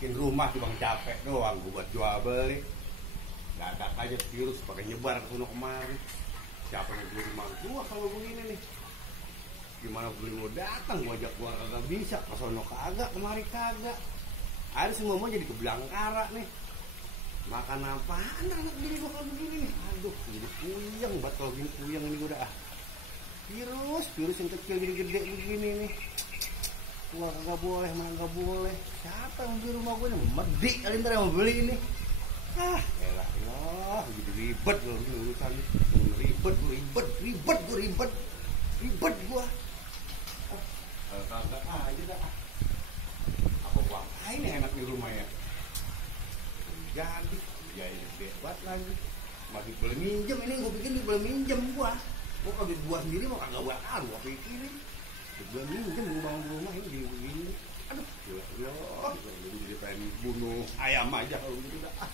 bikin rumah cuma capek doang gue buat jual beli. Dadak aja virus pakai nyebar ke sono kemari. Siapa yang beli rumah gua kalau begini nih? Gimana beli mau datang gua ajak gua kagak bisa, ke sono kagak, kemari kagak. Ada semua jadi ke Belangkara nih. Makan apaan anak bini gua kalau begini nih? Aduh, jadi puyeng banget kalau gini, puyeng ini gua dah. Virus yang kecil gede-gede begini nih. Gua kagak boleh, mana kagak boleh. Siapa yang beli rumah gua nih? Medi kali ntar yang mau beli ini. Elah, jadi ribet gua ini urusan. Ribet gua. Kagak aja dah. Apa gua apain yang enak di rumah ya? Jadi gede banget lagi. Masih boleh minjem ini, gua bikin boleh minjem gua. Gua kalau duit gua sendiri mau kagak bakal gua pikirin. Gua minjem rumah ini begini. Aduh, gila. Jadi pengen bunuh ayam aja kalau gitu dah.